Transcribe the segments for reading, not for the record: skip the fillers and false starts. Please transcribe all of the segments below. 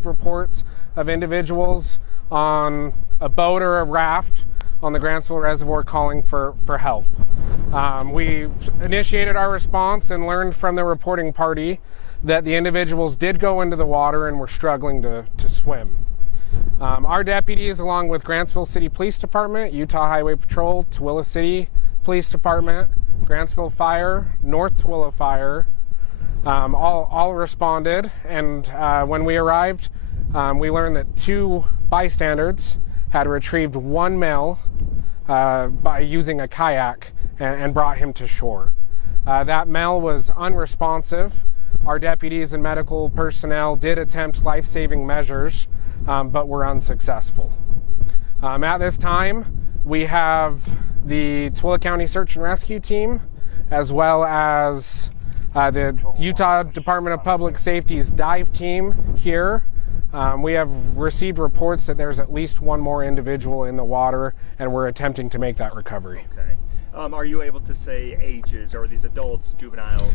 received reports of individuals on a boat or a raft on the Grantsville Reservoir calling for help. We initiated our response and learned from the reporting party that the individuals did go into the water and were struggling to swim. Our deputies, along with Grantsville City Police Department, Utah Highway Patrol, Tooele City Police Department, Grantsville Fire, North Tooele Fire, all responded, and when we arrived, we learned that 2 bystanders had retrieved 1 male by using a kayak and brought him to shore. That male was unresponsive. Our deputies and medical personnel did attempt life-saving measures, but were unsuccessful. At this time, we have the Tooele County Search and Rescue Team, as well as the Utah Department of Public Safety's dive team here. We have received reports that there's at least 1 more individual in the water, and we're attempting to make that recovery. Okay. Are you able to say ages? Are these adults, juveniles?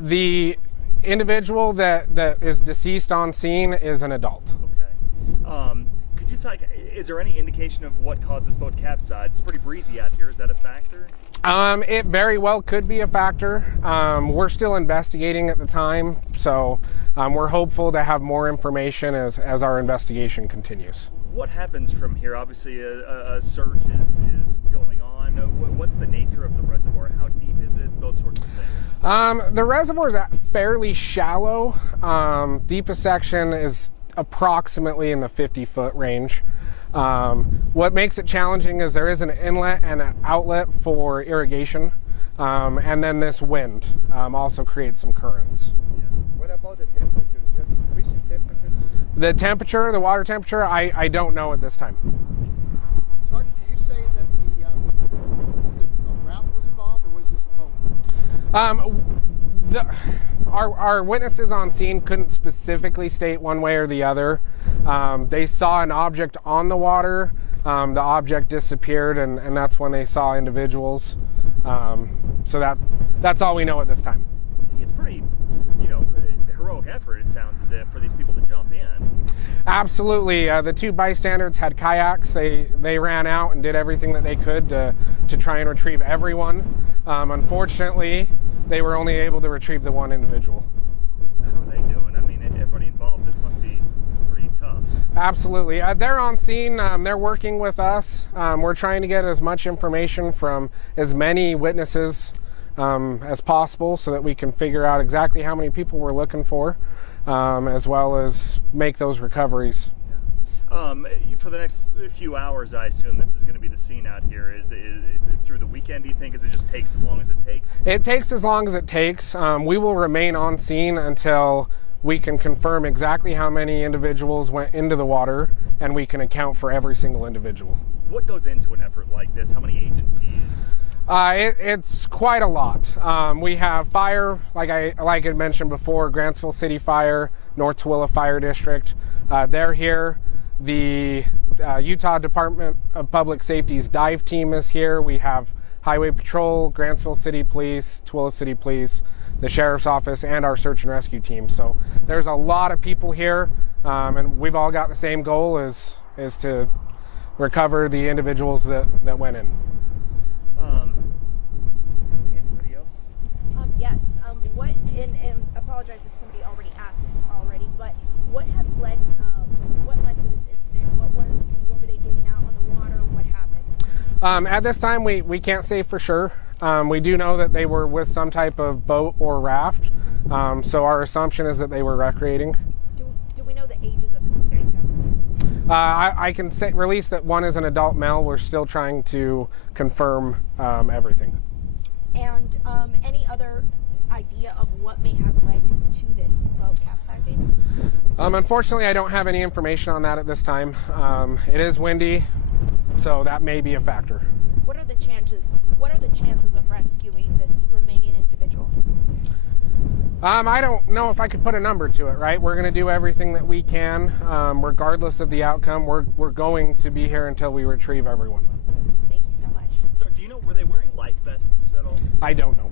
The individual that is deceased on scene is an adult. Okay. Could you talk, is there any indication of what caused this boat to capsize? It's pretty breezy out here. Is that a factor? It very well could be a factor. We're still investigating at the time, so we're hopeful to have more information as our investigation continues. What happens from here? Obviously, a search is going on. What's the nature of the reservoir? How deep is it? Those sorts of things. The reservoir is fairly shallow. Deepest section is approximately in the 50-foot range. What makes it challenging is there is an inlet and an outlet for irrigation, and then this wind also creates some currents. Yeah. What about the temperature? Just increasing temperature? The water temperature, I don't know at this time. Sergeant, do you say that the raft was involved, or was this a boat? Our witnesses on scene couldn't specifically state one way or the other. They saw an object on the water, the object disappeared, and that's when they saw individuals. So that's all we know at this time. It's pretty, heroic effort, it sounds as if, for these people to jump in. Absolutely. The 2 bystanders had kayaks. They ran out and did everything that they could to try and retrieve everyone. Unfortunately, they were only able to retrieve the 1 individual. How are they doing? I mean, everybody involved, this must be pretty tough. Absolutely. They're on scene. They're working with us. We're trying to get as much information from as many witnesses as possible so that we can figure out exactly how many people we're looking for, as well as make those recoveries. For the next few hours, I assume this is going to be the scene out here. Is it through the weekend, do you think? Is it just takes as long as it takes? It takes as long as it takes. We will remain on scene until we can confirm exactly how many individuals went into the water, and we can account for every single individual. What goes into an effort like this? How many agencies? It's quite a lot. We have fire, like I had mentioned before, Grantsville City Fire, North Tooele Fire District. They're here. The Utah Department of Public Safety's dive team is here. We have Highway Patrol, Grantsville City Police, Tooele City Police, the Sheriff's Office, and our search and rescue team. So there's a lot of people here, and we've all got the same goal, is to recover the individuals that went in. Anybody else? Yes. And apologize if somebody already asked this already, but what led to this incident? What were they doing out on the water? What happened? At this time, we can't say for sure. We do know that they were with some type of boat or raft, so our assumption is that they were recreating. Do we know the ages of the victims? I can release that 1 is an adult male. We're still trying to confirm everything. And any other idea of what may have led to this boat capsizing? Unfortunately, I don't have any information on that at this time. It is windy, so that may be a factor. What are the chances of rescuing this remaining individual? I don't know if I could put a number to it, right? We're going to do everything that we can, regardless of the outcome. We're going to be here until we retrieve everyone. Thank you so much. So, do you know, were they wearing life vests at all? I don't know.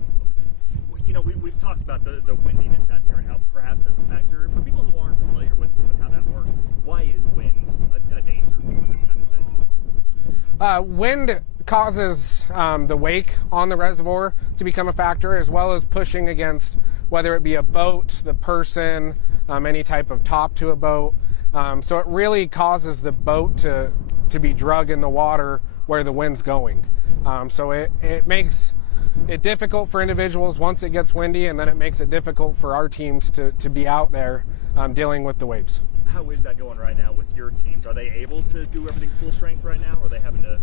We've talked about the windiness out here and how perhaps that's a factor. For people who aren't familiar with how that works, Wind causes the wake on the reservoir to become a factor, as well as pushing against whether it be a boat, the person, any type of top to a boat. So it really causes the boat to be drug in the water where the wind's going. So it makes it difficult for individuals once it gets windy, and then it makes it difficult for our teams to be out there dealing with the waves. How is that going right now with your teams? Are they able to do everything full strength right now, or are they having to?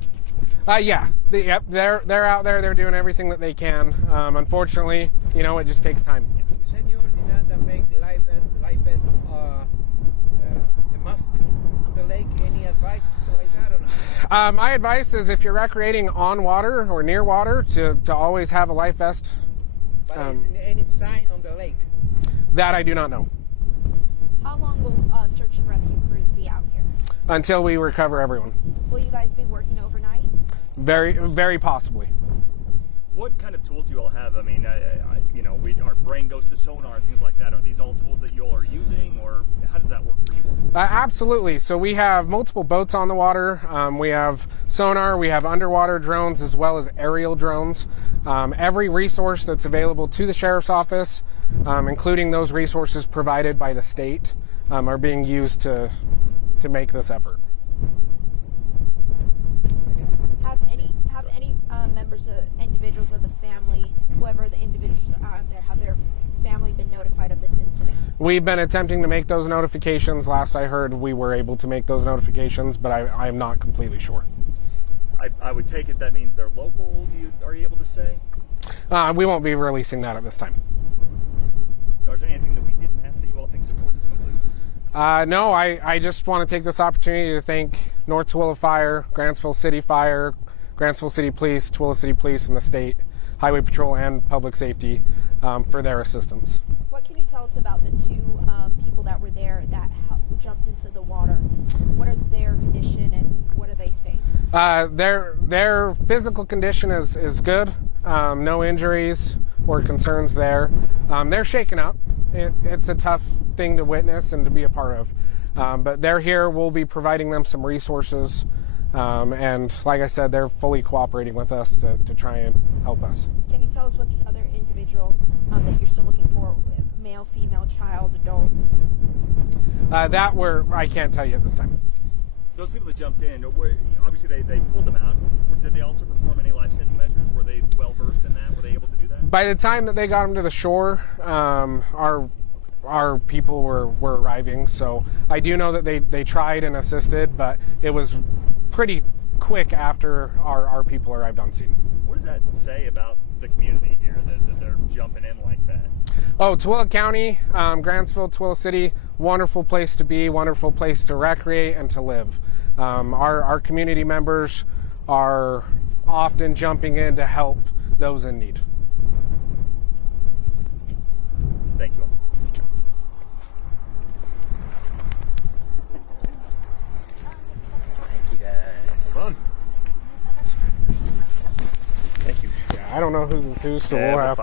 Yeah, they're out there. They're doing everything that they can. Unfortunately, it just takes time. Senor, that make life vest a must on the lake? Any advice like that or not? My advice is if you're recreating on water or near water to always have a life vest. But is any sign on the lake? That I do not know. How long will search and rescue crews be out here? Until we recover everyone. Will you guys be working overnight? Very, very possibly. What kind of tools do you all have? I mean, our brain goes to sonar and things like that. Are these all tools that you all are using, or how does that work for you? Absolutely. So we have multiple boats on the water. We have sonar, we have underwater drones, as well as aerial drones. Every resource that's available to the sheriff's office, including those resources provided by the state, are being used to make this effort. Have any members of individuals of the family, whoever the individuals are out there, have their family been notified of this incident? We've been attempting to make those notifications. Last I heard, we were able to make those notifications, but I am not completely sure. I would take it that means they're local. Are you able to say? We won't be releasing that at this time. Sergeant, anything that we didn't ask that you all think is important to include? No, I just want to take this opportunity to thank North Tooele Fire, Grantsville City Fire, Grantsville City Police, Tooele City Police, and the State Highway Patrol and Public Safety for their assistance. What can you tell us about the two people that were there that jumped into the water? What is their condition and what are they saying? Their physical condition is good. No injuries or concerns there. They're shaken up. It's a tough thing to witness and to be a part of. But they're here. We'll be providing them some resources. And like I said, they're fully cooperating with us to try and help us. Can you tell us what the other individual that you're still looking for, male, female, child, adult? I can't tell you at this time. Those people that jumped in, obviously they pulled them out. Did they also perform any life-saving measures? Were they well-versed in that? Were they able to do that? By the time that they got them to the shore, our people were arriving. So I do know that they tried and assisted, but it was pretty quick after our people arrived on scene. What does that say about the community here that they're jumping in like that? Oh, Tooele County, Grantsville, Tooele City, wonderful place to be, wonderful place to recreate and to live. Our community members are often jumping in to help those in need. Thank you all. Thank you guys. Hold on. Thank you. Yeah, I don't know who's, so Yeah, we'll we'll have find to.